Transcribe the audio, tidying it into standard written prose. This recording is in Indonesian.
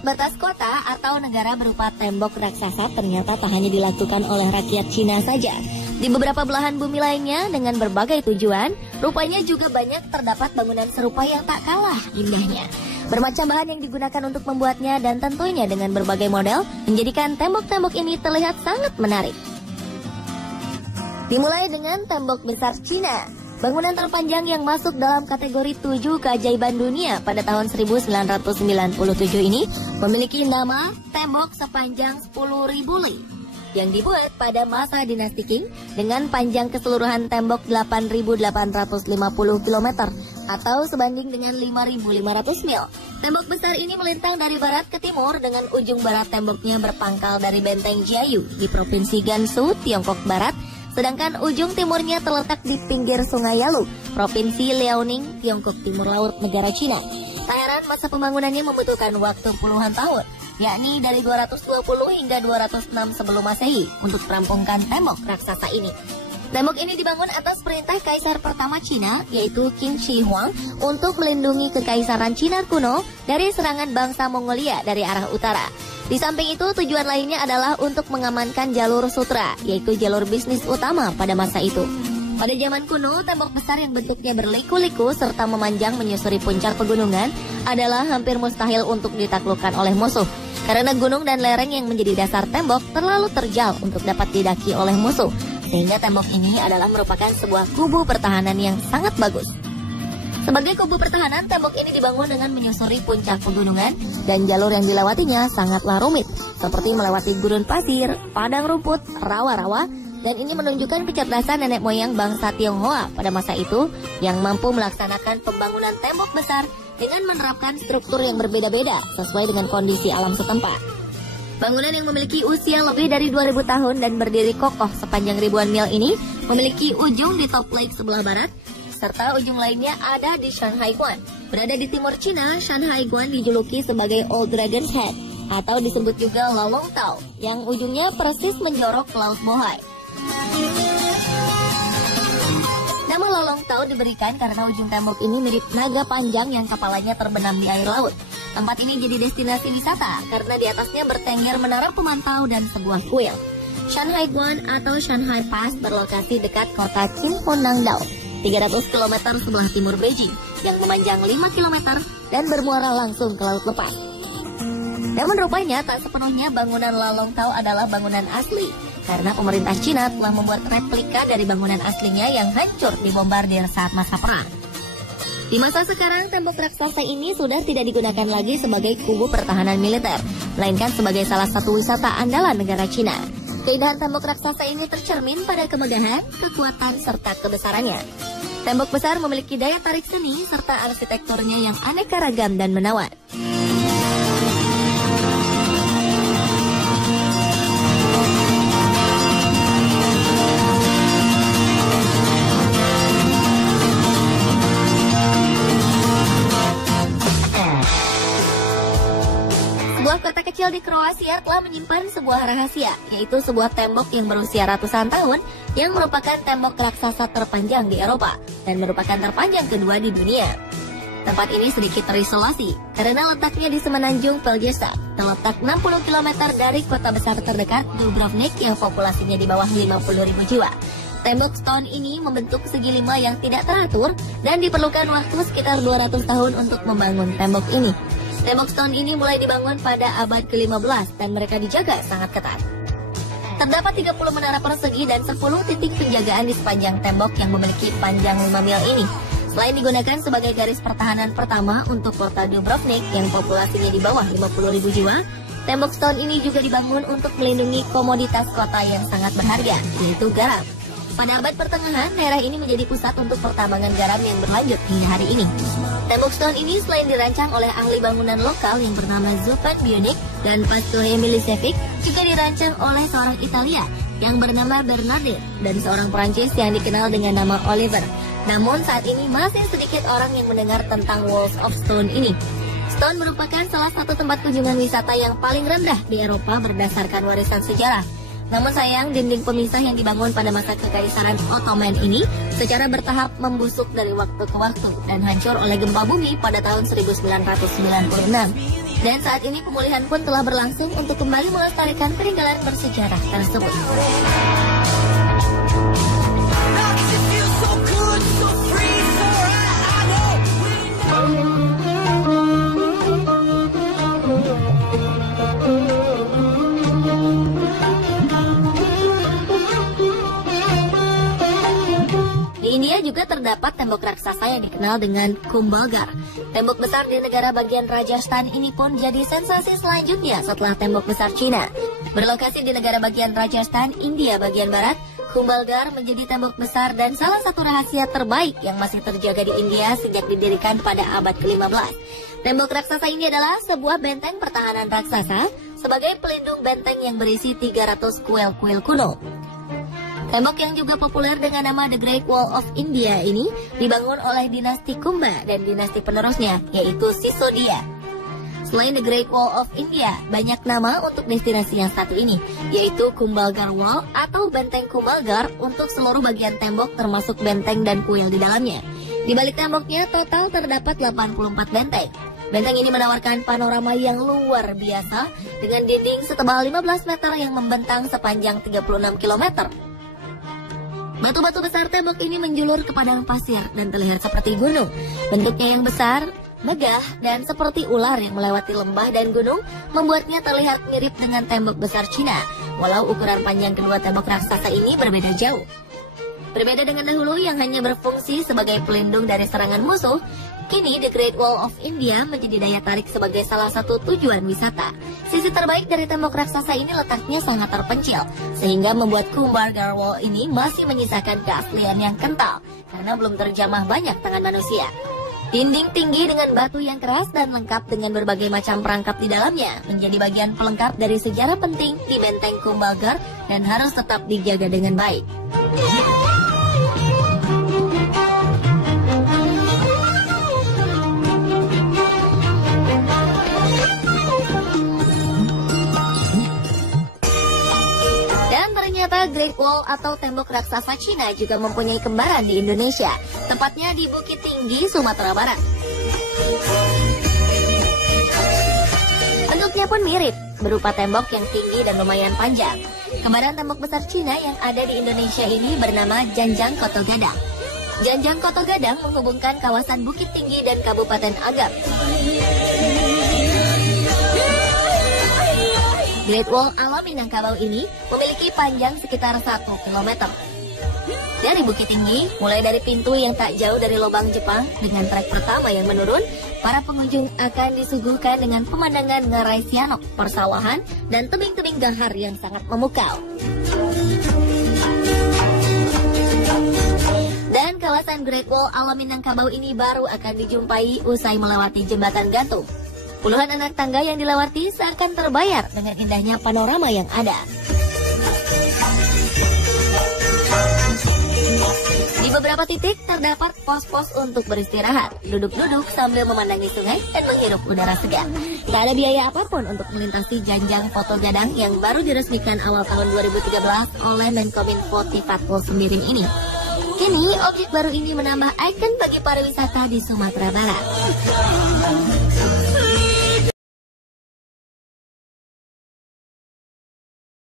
membuat batas kota atau negara berupa tembok raksasa ternyata tak hanya dilakukan oleh rakyat Cina saja. Di beberapa belahan bumi lainnya dengan berbagai tujuan, rupanya juga banyak terdapat bangunan serupa yang tak kalah indahnya. Bermacam bahan yang digunakan untuk membuatnya dan tentunya dengan berbagai model menjadikan tembok-tembok ini terlihat sangat menarik. Dimulai dengan tembok besar Cina. Bangunan terpanjang yang masuk dalam kategori 7 keajaiban dunia pada tahun 1997 ini memiliki nama tembok sepanjang 10.000 li yang dibuat pada masa dinasti Qing dengan panjang keseluruhan tembok 8.850 km atau sebanding dengan 5.500 mil. Tembok besar ini melintang dari barat ke timur dengan ujung barat temboknya berpangkal dari benteng Jiayu di Provinsi Gansu, Tiongkok Barat. Sedangkan ujung timurnya terletak di pinggir Sungai Yalu, Provinsi Liaoning, Tiongkok Timur Laut, negara Cina. Tak heran masa pembangunannya membutuhkan waktu puluhan tahun, yakni dari 220 hingga 206 sebelum Masehi untuk merampungkan tembok raksasa ini. Tembok ini dibangun atas perintah Kaisar pertama Cina, yaitu Qin Shi Huang, untuk melindungi kekaisaran Cina kuno dari serangan bangsa Mongolia dari arah utara. Di samping itu, tujuan lainnya adalah untuk mengamankan jalur sutra, yaitu jalur bisnis utama pada masa itu. Pada zaman kuno, tembok besar yang bentuknya berliku-liku serta memanjang menyusuri puncak pegunungan adalah hampir mustahil untuk ditaklukkan oleh musuh. Karena gunung dan lereng yang menjadi dasar tembok terlalu terjal untuk dapat didaki oleh musuh. Sehingga tembok ini adalah merupakan sebuah kubu pertahanan yang sangat bagus. Sebagai kubu pertahanan, tembok ini dibangun dengan menyusuri puncak pegunungan dan jalur yang dilewatinya sangatlah rumit, seperti melewati gurun pasir, padang rumput, rawa-rawa, dan ini menunjukkan kecerdasan nenek moyang bangsa Tionghoa pada masa itu yang mampu melaksanakan pembangunan tembok besar dengan menerapkan struktur yang berbeda-beda sesuai dengan kondisi alam setempat. Bangunan yang memiliki usia lebih dari 2000 tahun dan berdiri kokoh sepanjang ribuan mil ini memiliki ujung di Top Lake sebelah barat, serta ujung lainnya ada di Shanhai Guan. Berada di timur Cina, Shanhai Guan dijuluki sebagai Old Dragon's Head atau disebut juga Lolong Tau yang ujungnya persis menjorok ke Laut Bohai. Nama Lolong Tau diberikan karena ujung tembok ini mirip naga panjang yang kepalanya terbenam di air laut. Tempat ini jadi destinasi wisata karena di atasnya bertengger menara pemantau dan sebuah kuil. Shanhai Guan atau Shanhai Pass berlokasi dekat kota Qinghunangdao, 300 km sebelah timur Beijing, yang memanjang 5 km dan bermuara langsung ke Laut Lepas. Namun rupanya tak sepenuhnya bangunan Lolong Tau adalah bangunan asli, karena pemerintah Cina telah membuat replika dari bangunan aslinya yang hancur dibombardir saat masa perang. Di masa sekarang, tembok raksasa ini sudah tidak digunakan lagi sebagai kubu pertahanan militer, melainkan sebagai salah satu wisata andalan negara Cina. Keindahan tembok raksasa ini tercermin pada kemegahan, kekuatan, serta kebesarannya. Tembok besar memiliki daya tarik seni serta arsitekturnya yang aneka ragam dan menawan. Sebuah kota kecil di Kroasia telah menyimpan sebuah rahasia, yaitu sebuah tembok yang berusia ratusan tahun yang merupakan tembok raksasa terpanjang di Eropa dan merupakan terpanjang kedua di dunia. Tempat ini sedikit terisolasi karena letaknya di semenanjung Pelješac, terletak 60 km dari kota besar terdekat Dubrovnik yang populasinya di bawah 50.000 jiwa. Tembok stone ini membentuk segi lima yang tidak teratur dan diperlukan waktu sekitar 200 tahun untuk membangun tembok ini. Tembok stone ini mulai dibangun pada abad ke-15 dan mereka dijaga sangat ketat. Terdapat 30 menara persegi dan 10 titik penjagaan di sepanjang tembok yang memiliki panjang 5 mil ini. Selain digunakan sebagai garis pertahanan pertama untuk kota Dubrovnik yang populasinya di bawah 50.000 jiwa, tembok stone ini juga dibangun untuk melindungi komoditas kota yang sangat berharga, yaitu garam. Pada abad pertengahan, daerah ini menjadi pusat untuk pertambangan garam yang berlanjut hingga hari ini. Tembok stone ini selain dirancang oleh ahli bangunan lokal yang bernama Zupan Bionik dan Pastore Milicevic, juga dirancang oleh seorang Italia yang bernama Bernardin dan seorang Prancis yang dikenal dengan nama Oliver. Namun saat ini masih sedikit orang yang mendengar tentang Walls of Stone ini. Stone merupakan salah satu tempat kunjungan wisata yang paling rendah di Eropa berdasarkan warisan sejarah. Namun sayang, dinding pemisah yang dibangun pada masa kekaisaran Ottoman ini secara bertahap membusuk dari waktu ke waktu dan hancur oleh gempa bumi pada tahun 1996. Dan saat ini pemulihan pun telah berlangsung untuk kembali melestarikan peninggalan bersejarah tersebut. Di India juga terdapat tembok raksasa yang dikenal dengan Kumbhalgarh. Tembok besar di negara bagian Rajasthan ini pun jadi sensasi selanjutnya setelah tembok besar Cina. Berlokasi di negara bagian Rajasthan, India bagian barat, Kumbhalgarh menjadi tembok besar dan salah satu rahasia terbaik yang masih terjaga di India sejak didirikan pada abad ke-15. Tembok raksasa ini adalah sebuah benteng pertahanan raksasa sebagai pelindung benteng yang berisi 300 kuil-kuil kuno. Tembok yang juga populer dengan nama The Great Wall of India ini dibangun oleh dinasti Kumbha dan dinasti penerusnya, yaitu Sisodia. Selain The Great Wall of India, banyak nama untuk destinasi yang satu ini, yaitu Kumbhalgarh Wall atau Benteng Kumbhalgarh untuk seluruh bagian tembok termasuk benteng dan kuil di dalamnya. Di balik temboknya total terdapat 84 benteng. Benteng ini menawarkan panorama yang luar biasa dengan dinding setebal 15 meter yang membentang sepanjang 36 km. Batu-batu besar tembok ini menjulur ke padang pasir dan terlihat seperti gunung. Bentuknya yang besar, megah, dan seperti ular yang melewati lembah dan gunung membuatnya terlihat mirip dengan tembok besar Cina, walau ukuran panjang kedua tembok raksasa ini berbeda jauh. Berbeda dengan dahulu yang hanya berfungsi sebagai pelindung dari serangan musuh, kini The Great Wall of India menjadi daya tarik sebagai salah satu tujuan wisata. Sisi terbaik dari tembok raksasa ini letaknya sangat terpencil, sehingga membuat Kumbhalgarh Wall ini masih menyisakan keaslian yang kental, karena belum terjamah banyak tangan manusia. Dinding tinggi dengan batu yang keras dan lengkap dengan berbagai macam perangkap di dalamnya, menjadi bagian pelengkap dari sejarah penting di benteng Kumbhalgarh dan harus tetap dijaga dengan baik. Ternyata Great Wall atau tembok raksasa Cina juga mempunyai kembaran di Indonesia, tepatnya di Bukit Tinggi, Sumatera Barat. Bentuknya pun mirip, berupa tembok yang tinggi dan lumayan panjang. Kembaran tembok besar Cina yang ada di Indonesia ini bernama Janjang Koto Gadang. Janjang Koto Gadang menghubungkan kawasan Bukit Tinggi dan Kabupaten Agam. Great Wall ala Minangkabau ini memiliki panjang sekitar 1 km. Dari Bukit Tinggi, mulai dari pintu yang tak jauh dari lubang Jepang dengan trek pertama yang menurun, para pengunjung akan disuguhkan dengan pemandangan Ngarai Sianok, persawahan, dan tebing-tebing gahar yang sangat memukau. Dan kawasan Great Wall ala Minangkabau ini baru akan dijumpai usai melewati jembatan gantung. Puluhan anak tangga yang dilewati seakan terbayar dengan indahnya panorama yang ada. Di beberapa titik terdapat pos-pos untuk beristirahat, duduk-duduk sambil memandangi sungai dan menghirup udara segar. Tak ada biaya apapun untuk melintasi Janjang Koto Gadang yang baru diresmikan awal tahun 2013 oleh Menkominfo Tifatul Sembiring ini. Kini, objek baru ini menambah ikon bagi pariwisata di Sumatera Barat.